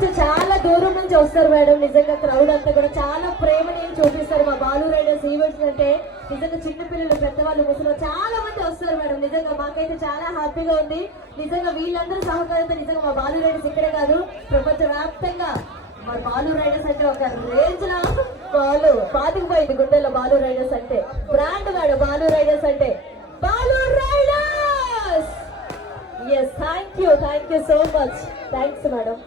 నుంచి చాలా దూరం నుంచి వస్తారు మేడం. నిజంగా క్రౌడ్ అంతా కూడా చాలా ప్రేమని చూపిస్తారు మా బాలు రైడర్స్ ఈవెంట్స్ అంటే. నిజంగా చిన్నపిల్లలు పెద్దవాళ్ళు ముసలు చాలా మంది వస్తారు మేడం. నిజంగా మాకైతే చాలా హ్యాపీగా ఉంది. నిజంగా వీళ్ళందరూ సహకారంతో నిజంగా మా బాలు రైడర్స్ ఇక్కడే కాదు ప్రపంచ వ్యాప్తంగా మా బాలు రైడర్స్ అంటే ఒక రేంజ్ లా బాలు పాతికిపోయింది గుండెల్లో. బాలు రైడర్స్ అంటే బ్రాండ్ మేడం. బాలు రైడర్స్ అంటే Balu riders. Yes, thank you so much. Thanks madam.